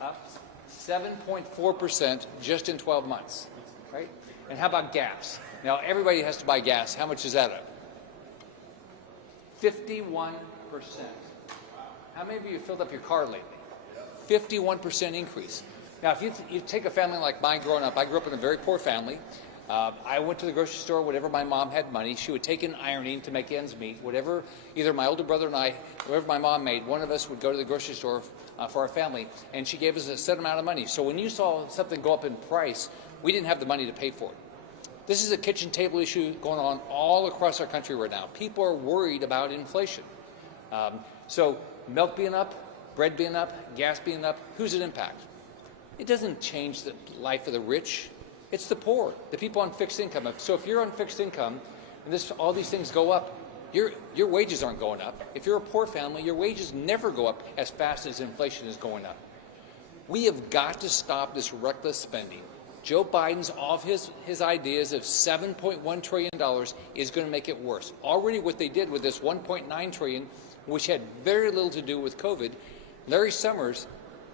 Up 7.4% just in 12 months, right? And how about gas? Now, everybody has to buy gas. How much is that up? 51%. How many of you filled up your car lately? 51% increase. Now, if you take a family like mine growing up, I grew up in a very poor family. I went to the grocery store, whatever my mom had money, she would take in ironing to make ends meet. Whatever, either my older brother and I, whatever my mom made, one of us would go to the grocery store for our family, and she gave us a set amount of money. So when you saw something go up in price, we didn't have the money to pay for it. This is a kitchen table issue going on all across our country right now. People are worried about inflation. So milk being up, bread being up, gas being up, who's it impact? It doesn't change the life of the rich. It's the poor, the people on fixed income. So if you're on fixed income and all these things go up, your wages aren't going up. If you're a poor family, your wages never go up as fast as inflation is going up. We have got to stop this reckless spending. Joe Biden's of his ideas of $7.1 trillion is going to make it worse. Already what they did with this $1.9 trillion, which had very little to do with COVID, Larry Summers,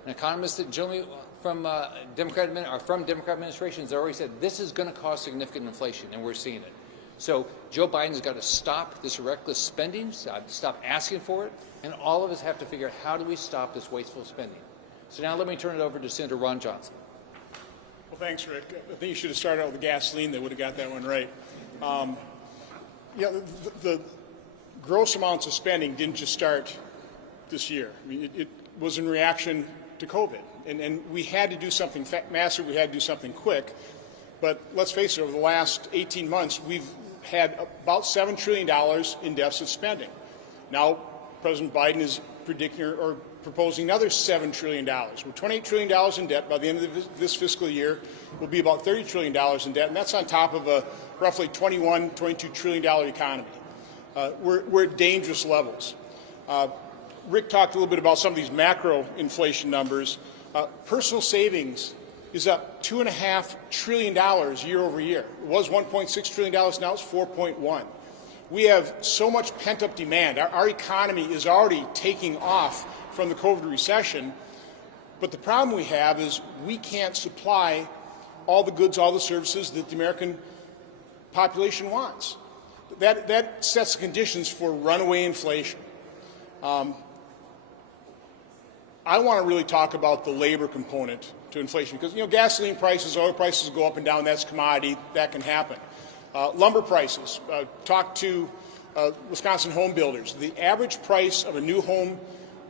an economist that generally from Democrat administrations, already said this is going to cause significant inflation, and we're seeing it. So Joe Biden's got to stop this reckless spending, stop asking for it, and all of us have to figure out how do we stop this wasteful spending. So now let me turn it over to Senator Ron Johnson. Well, thanks, Rick. I think you should have started out with the gasoline. They would have got that one right. The gross amounts of spending didn't just start this year. I mean, it was in reaction to COVID. And we had to do something massive. We had to do something quick. But let's face it, over the last 18 months, we've had about $7 trillion in deficit spending. Now, President Biden is predicting or proposing another $7 trillion. We're $28 trillion in debt. By the end of this fiscal year, we'll be about $30 trillion in debt, and that's on top of a roughly $22 trillion economy. We're at dangerous levels. Rick talked a little bit about some of these macro inflation numbers. Personal savings is up $2.5 trillion year over year. It was $1.6 trillion, now it's 4.1. We have so much pent-up demand. Our economy is already taking off from the COVID recession, but the problem we have is we can't supply all the goods, all the services that the American population wants. That sets the conditions for runaway inflation. I want to really talk about the labor component to inflation because, gasoline prices, oil prices go up and down. That's commodity. That can happen. Lumber prices. Talk to Wisconsin home builders. The average price of a new home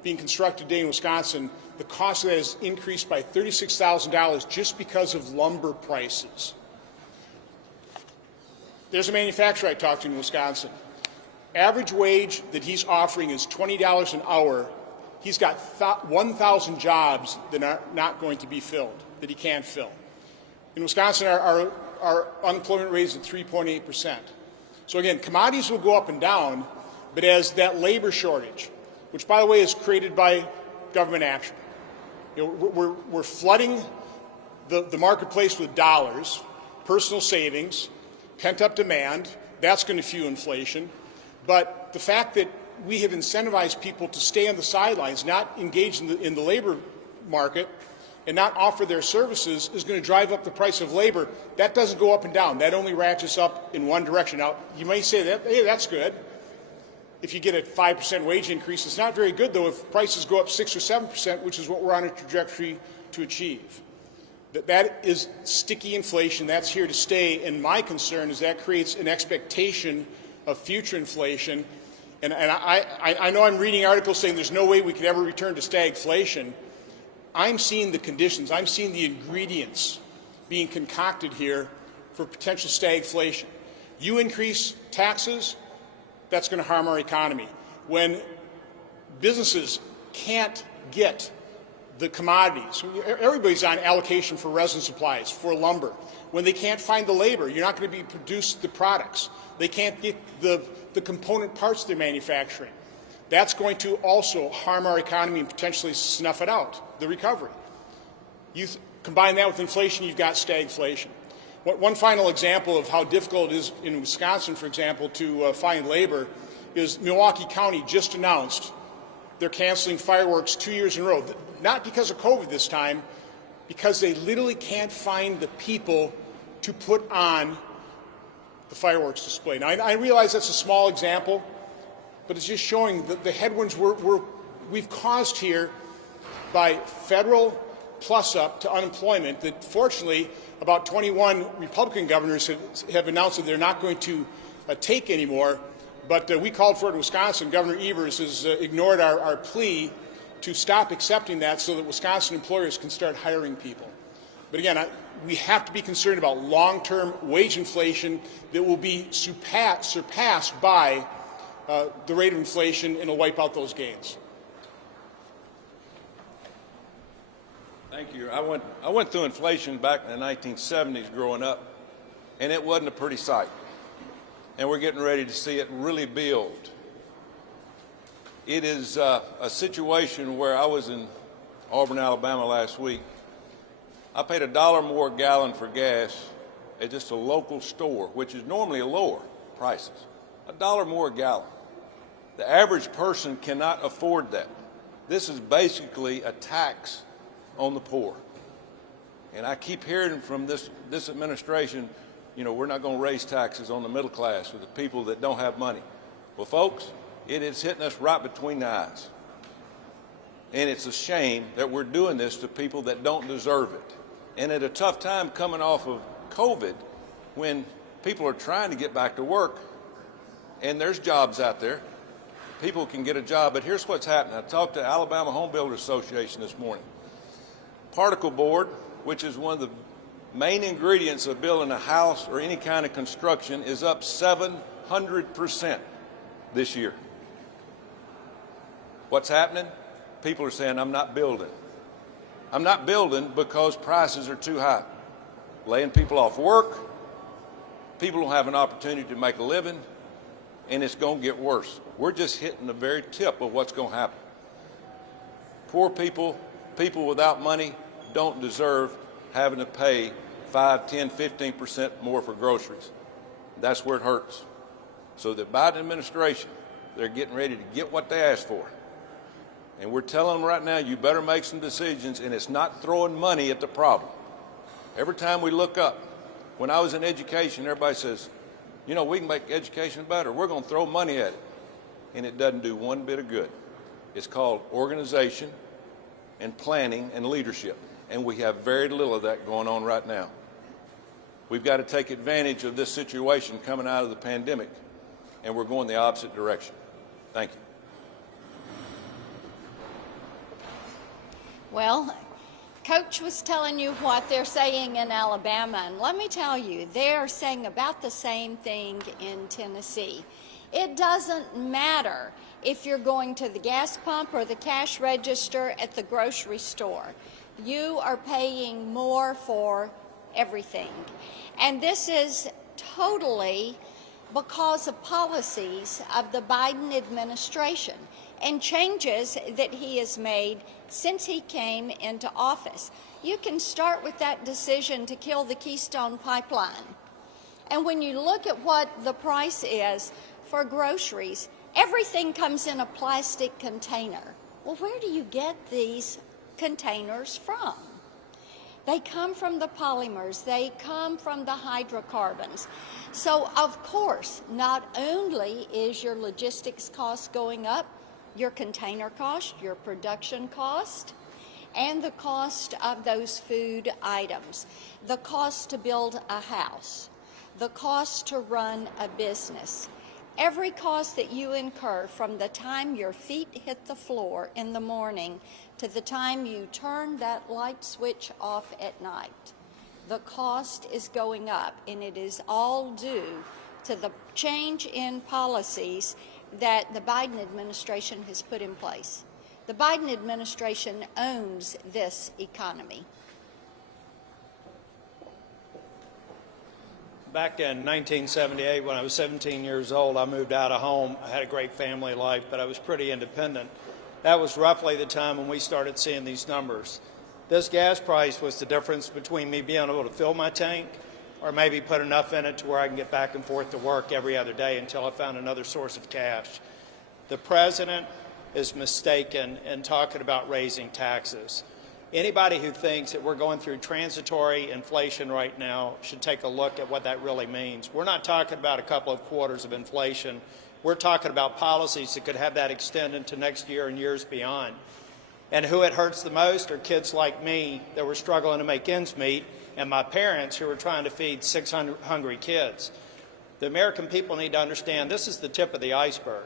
being constructed today in Wisconsin, the cost of that has increased by $36,000 just because of lumber prices. There's a manufacturer I talked to in Wisconsin. Average wage that he's offering is $20 an hour. He's got 1,000 jobs that are not going to be filled, that he can't fill. In Wisconsin, our unemployment rate is at 3.8%. So again, commodities will go up and down, but as that labor shortage, which by the way is created by government action, we're flooding the marketplace with dollars, personal savings, pent-up demand. That's going to fuel inflation. But the fact that we have incentivized people to stay on the sidelines, not engage in the labor market, and not offer their services is going to drive up the price of labor. That doesn't go up and down. That only ratchets up in one direction. Now, you may say that, hey, that's good. If you get a 5% wage increase, it's not very good, though, if prices go up 6 or 7%, which is what we're on a trajectory to achieve. That is sticky inflation. That's here to stay. And my concern is that creates an expectation of future inflation. And I know I'm reading articles saying there's no way we could ever return to stagflation. I'm seeing the conditions. I'm seeing the ingredients being concocted here for potential stagflation. You increase taxes, that's going to harm our economy. When businesses can't get the commodities, everybody's on allocation for resin supplies, for lumber. When they can't find the labor, you're not going to be produce the products. They can't get the component parts they're manufacturing. That's going to also harm our economy and potentially snuff it out, the recovery. You combine that with inflation, you've got stagflation. One final example of how difficult it is in Wisconsin, for example, to find labor is Milwaukee County just announced they're canceling fireworks 2 years in a row. Not because of COVID this time, because they literally can't find the people to put on the fireworks display. Now, I realize that's a small example, but it's just showing the headwinds we've caused here by federal plus-up to unemployment that, fortunately, about 21 Republican governors have announced that they're not going to take anymore. But we called for it in Wisconsin. Governor Evers has ignored our plea to stop accepting that so that Wisconsin employers can start hiring people. But again, we have to be concerned about long-term wage inflation that will be surpassed by the rate of inflation, and will wipe out those gains. Thank you. I went through inflation back in the 1970s growing up, and it wasn't a pretty sight. And we're getting ready to see it really build. It is a situation where I was in Auburn, Alabama last week. I paid $1 more a gallon for gas at just a local store, which is normally a lower prices. $1 more a gallon. The average person cannot afford that. This is basically a tax on the poor. And I keep hearing from this administration, you know, we're not going to raise taxes on the middle class or the people that don't have money. Well, folks, it is hitting us right between the eyes. And it's a shame that we're doing this to people that don't deserve it. And at a tough time coming off of COVID, when people are trying to get back to work, and there's jobs out there, people can get a job. But here's what's happening. I talked to Alabama Home Builders Association this morning. Particle board, which is one of the main ingredients of building a house or any kind of construction, is up 700% this year. What's happening? People are saying, I'm not building. I'm not building because prices are too high. Laying people off work, people don't have an opportunity to make a living, and it's going to get worse. We're just hitting the very tip of what's going to happen. Poor people, people without money, don't deserve having to pay 5, 10, 15% more for groceries. That's where it hurts. So the Biden administration, they're getting ready to get what they asked for. And we're telling them right now, you better make some decisions, and it's not throwing money at the problem. Every time we look up, when I was in education, everybody says, you know, we can make education better. We're going to throw money at it. And it doesn't do one bit of good. It's called organization and planning and leadership. And we have very little of that going on right now. We've got to take advantage of this situation coming out of the pandemic, and we're going the opposite direction. Thank you. Well, Coach was telling you what they're saying in Alabama, and let me tell you, they're saying about the same thing in Tennessee. It doesn't matter if you're going to the gas pump or the cash register at the grocery store. You are paying more for everything. And this is totally because of policies of the Biden administration and changes that he has made since he came into office. You can start with that decision to kill the Keystone Pipeline. And when you look at what the price is for groceries, everything comes in a plastic container. Well, where do you get these containers from? They come from the polymers. They come from the hydrocarbons. So, of course, not only is your logistics cost going up, your container cost, your production cost, and the cost of those food items, the cost to build a house, the cost to run a business. Every cost that you incur from the time your feet hit the floor in the morning to the time you turn that light switch off at night, the cost is going up, and it is all due to the change in policies that the Biden administration has put in place. The Biden administration owns this economy. Back in 1978, when I was 17 years old, I moved out of home. I had a great family life, but I was pretty independent. That was roughly the time when we started seeing these numbers. This gas price was the difference between me being able to fill my tank or maybe put enough in it to where I can get back and forth to work every other day until I found another source of cash. The president is mistaken in talking about raising taxes. Anybody who thinks that we're going through transitory inflation right now should take a look at what that really means. We're not talking about a couple of quarters of inflation. We're talking about policies that could have that extend into next year and years beyond. And who it hurts the most are kids like me that were struggling to make ends meet, and my parents who were trying to feed 600 hungry kids. The American people need to understand this is the tip of the iceberg.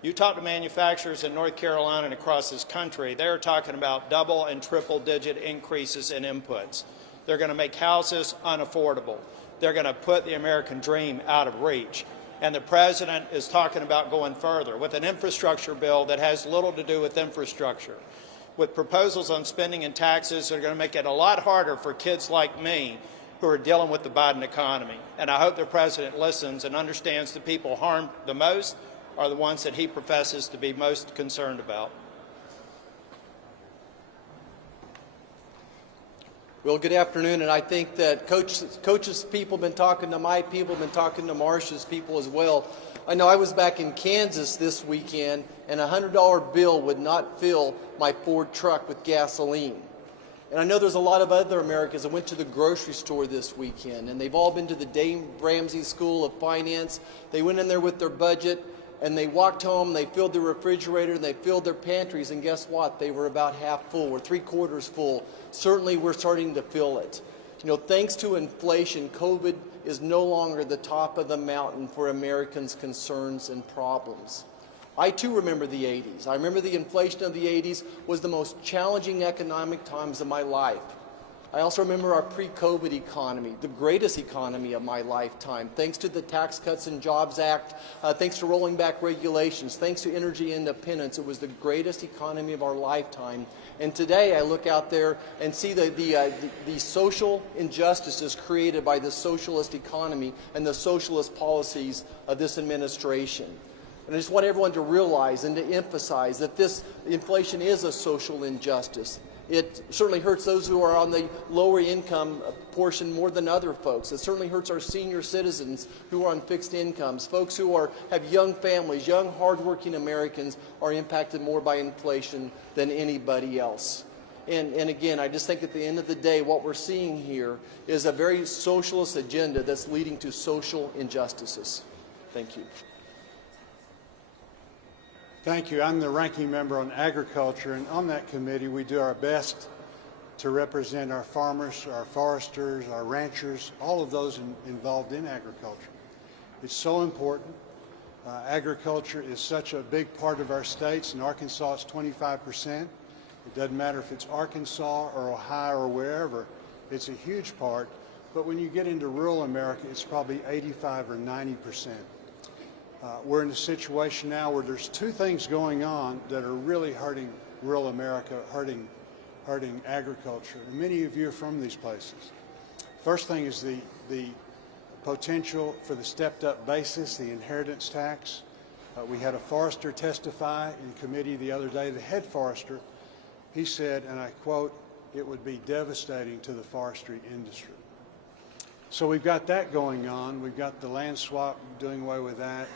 You talk to manufacturers in North Carolina and across this country, they're talking about double and triple digit increases in inputs. They're going to make houses unaffordable. They're going to put the American dream out of reach. And the president is talking about going further with an infrastructure bill that has little to do with infrastructure, with proposals on spending and taxes that are going to make it a lot harder for kids like me who are dealing with the Biden economy. And I hope the president listens and understands the people harmed the most are the ones that he professes to be most concerned about. Well, good afternoon, and I think that Coach's people have been talking to my people, been talking to Marcia's people as well. I know I was back in Kansas this weekend, and a $100 bill would not fill my Ford truck with gasoline. And I know there's a lot of other Americans that went to the grocery store this weekend, and they've all been to the Dave Ramsey School of Finance. They went in there with their budget, and they walked home, they filled their refrigerator, and they filled their pantries, and guess what? They were about half full, or 3/4 full. Certainly, we're starting to fill it. You know, thanks to inflation, COVID is no longer the top of the mountain for Americans' concerns and problems. I, too, remember the 80s. I remember the inflation of the 80s was the most challenging economic times of my life. I also remember our pre-COVID economy, the greatest economy of my lifetime, thanks to the Tax Cuts and Jobs Act, thanks to rolling back regulations, thanks to energy independence. It was the greatest economy of our lifetime. And today I look out there and see the social injustices created by the socialist economy and the socialist policies of this administration. And I just want everyone to realize and to emphasize that this inflation is a social injustice. It certainly hurts those who are on the lower income portion more than other folks. It certainly hurts our senior citizens who are on fixed incomes. Folks who have young families, young hardworking Americans are impacted more by inflation than anybody else. And again, I just think at the end of the day, what we're seeing here is a very socialist agenda that's leading to social injustices. Thank you. Thank you. I'm the ranking member on agriculture, and on that committee we do our best to represent our farmers, our foresters, our ranchers, all of those involved in agriculture. It's so important. Agriculture is such a big part of our states. In Arkansas, it's 25%. It doesn't matter if it's Arkansas or Ohio or wherever. It's a huge part. But when you get into rural America, it's probably 85 or 90%. We're in a situation now where there's two things going on that are really hurting rural America, hurting agriculture. And many of you are from these places. First thing is the potential for the stepped-up basis, the inheritance tax. We had a forester testify in committee the other day, the head forester. He said, and I quote, "It would be devastating to the forestry industry." So we've got that going on. We've got the land swap, doing away with that,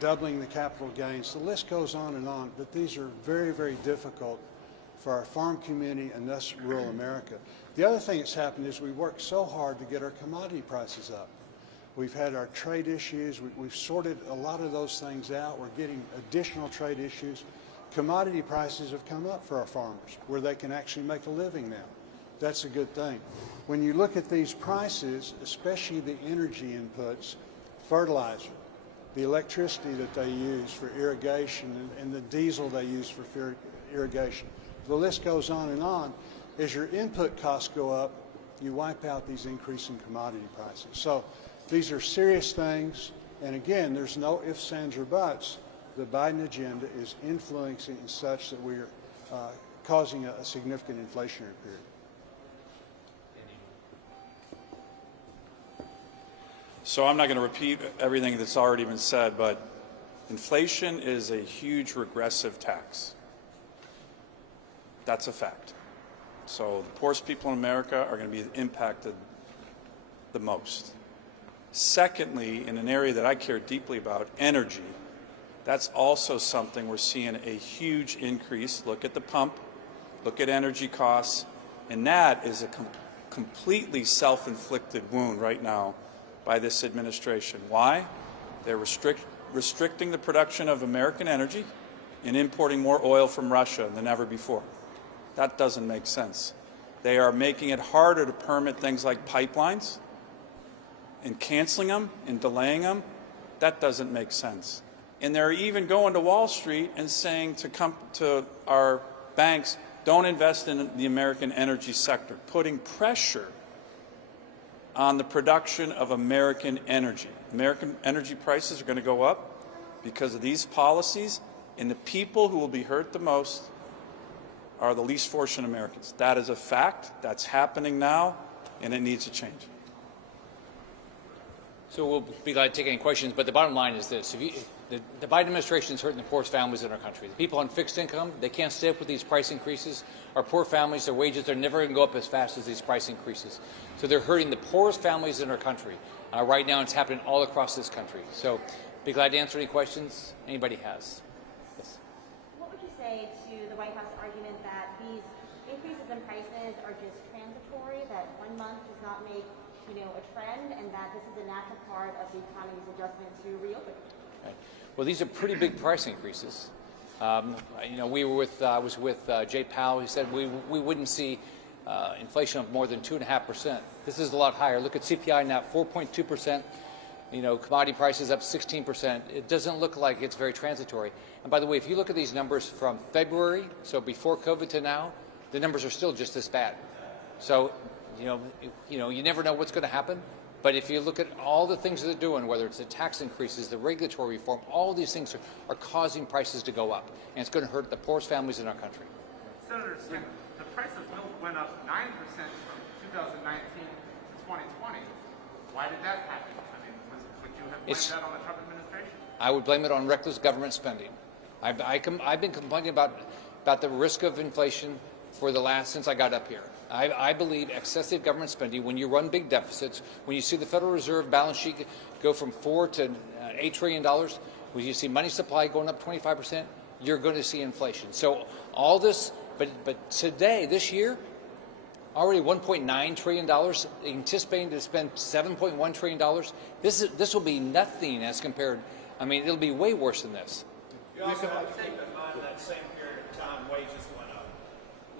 doubling the capital gains. The list goes on, but these are very, very difficult for our farm community and thus rural America. The other thing that's happened is we worked so hard to get our commodity prices up. We've had our trade issues. We've sorted a lot of those things out. We're getting additional trade issues. Commodity prices have come up for our farmers where they can actually make a living now. That's a good thing. When you look at these prices, especially the energy inputs, fertilizer, the electricity that they use for irrigation, and the diesel they use for irrigation, the list goes on. As your input costs go up, you wipe out these increasing commodity prices. So these are serious things, and again, there's no ifs, ands, or buts. The Biden agenda is influencing such that we're causing a significant inflationary period. So I'm not going to repeat everything that's already been said, but inflation is a huge regressive tax. That's a fact. So the poorest people in America are going to be impacted the most. Secondly, in an area that I care deeply about, energy, That's also something we're seeing a huge increase. Look at the pump, look at energy costs, and that is a completely self-inflicted wound right now by this administration. Why? They're restricting the production of American energy and importing more oil from Russia than ever before. That doesn't make sense. They are making it harder to permit things like pipelines and canceling them and delaying them. That doesn't make sense. And they're even going to Wall Street and saying to our banks, don't invest in the American energy sector, putting pressure on the production of American energy. American energy prices are going to go up because of these policies, and the people who will be hurt the most are the least fortunate Americans. That is a fact. That's happening now, and it needs to change. So we'll be glad to take any questions, but the bottom line is this. The Biden administration is hurting the poorest families in our country. The people on fixed income, they can't stay up with these price increases. Our poor families, their wages are never going to go up as fast as these price increases. So they're hurting the poorest families in our country. Right now, it's happening all across this country. So be glad to answer any questions anybody has. Yes. What would you say to the White House argument that these increases in prices are just transitory, that 1 month does not make a trend, and that this is a natural part of the economy's adjustment to reopen? Right. Well, these are pretty big price increases. We were I was with Jay Powell. He said we wouldn't see inflation of more than 2.5%. This is a lot higher. Look at CPI now, 4.2%. Commodity prices up 16%. It doesn't look like it's very transitory. And by the way, if you look at these numbers from February, so before COVID to now, the numbers are still just as bad. So, you never know what's going to happen. But if you look at all the things that they're doing, whether it's the tax increases, the regulatory reform, all these things are causing prices to go up. And it's going to hurt the poorest families in our country. Senator, the price of milk went up 9% from 2019 to 2020. Why did that happen? Would you have blamed that on the Trump administration? I would blame it on reckless government spending. I've been complaining about the risk of inflation since I got up here. I believe excessive government spending, when you run big deficits, when you see the Federal Reserve balance sheet go from $4 to $8 trillion, when you see money supply going up 25%, you're going to see inflation. So all this, but today, this year, already $1.9 trillion, anticipating to spend $7.1 trillion. This will be nothing as compared. It'll be way worse than this. You also have to keep in mind that same period of time wages went up,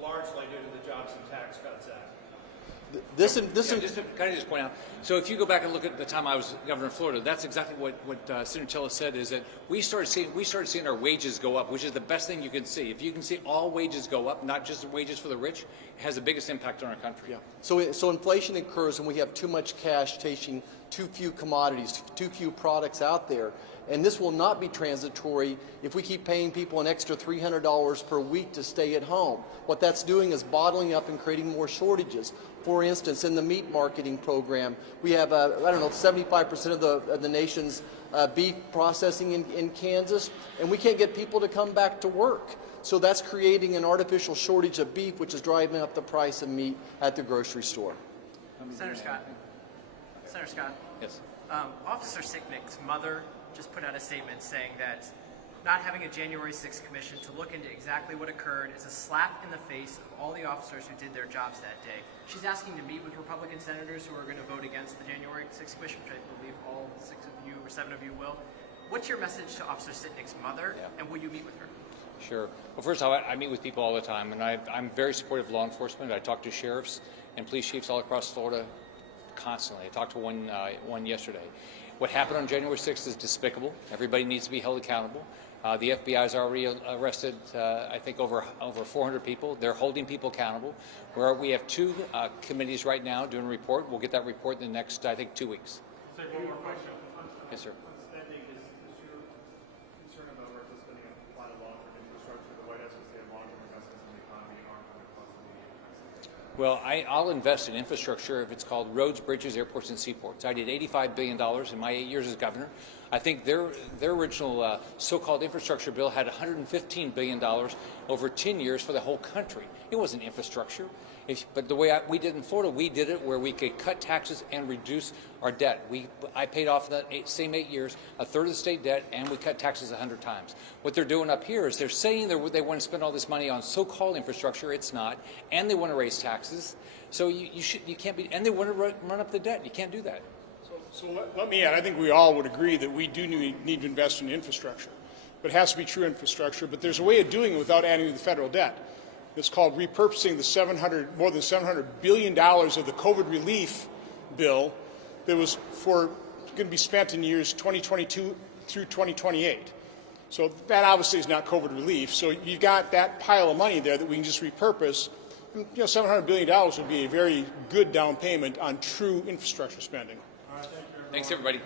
largely due to the Jobs and Tax Cuts Act. Just to point out, so if you go back and look at the time I was governor of Florida, that's exactly what Senator Tillis said, is that we started seeing our wages go up, which is the best thing you can see. If you can see all wages go up, not just wages for the rich, it has the biggest impact on our country. Yeah. So inflation occurs when we have too much cash chasing too few commodities, too few products out there. And this will not be transitory if we keep paying people an extra $300 per week to stay at home. What that's doing is bottling up and creating more shortages. For instance, in the meat marketing program, we have, 75% of the nation's beef processing in Kansas, and we can't get people to come back to work. So that's creating an artificial shortage of beef, which is driving up the price of meat at the grocery store. Senator Scott. Yes. Officer Sicknick's mother just put out a statement saying that not having a January 6th commission to look into exactly what occurred is a slap in the face of all the officers who did their jobs that day. She's asking to meet with Republican senators who are going to vote against the January 6th commission, which I believe all 6 of you or 7 of you will. What's your message to Officer Sicknick's mother, and will you meet with her? Sure. Well, first of all, I meet with people all the time, and I'm very supportive of law enforcement. I talk to sheriffs and police chiefs all across Florida constantly. I talked to one yesterday. What happened on January 6th is despicable. Everybody needs to be held accountable. The FBI has already arrested, I think, over 400 people. They're holding people accountable. We have 2 committees right now doing a report. We'll get that report in the next, I think, 2 weeks. One more question. Yes, sir. Spending, is your concern about reckless spending apply to long-term infrastructure? The White House would say long-term investments in the economy aren't going to cost the Well, I'll invest in infrastructure if it's called roads, bridges, airports, and seaports. I did $85 billion in my 8 years as governor. I think their original so-called infrastructure bill had $115 billion over 10 years for the whole country. It wasn't infrastructure. But the way we did in Florida, we did it where we could cut taxes and reduce our debt. I paid off the same 8 years, a third of the state debt, and we cut taxes 100 times. What they're doing up here is they're saying they want to spend all this money on so-called infrastructure. It's not, and they want to raise taxes. So you can't be, and they want to run up the debt. You can't do that. So let me add, I think we all would agree that we do need to invest in infrastructure, but it has to be true infrastructure. But there's a way of doing it without adding to the federal debt. It's called repurposing the more than $700 billion of the COVID relief bill that was going to be spent in years 2022 through 2028. So that obviously is not COVID relief. So you've got that pile of money there that we can just repurpose. And, $700 billion would be a very good down payment on true infrastructure spending. Thanks, everybody.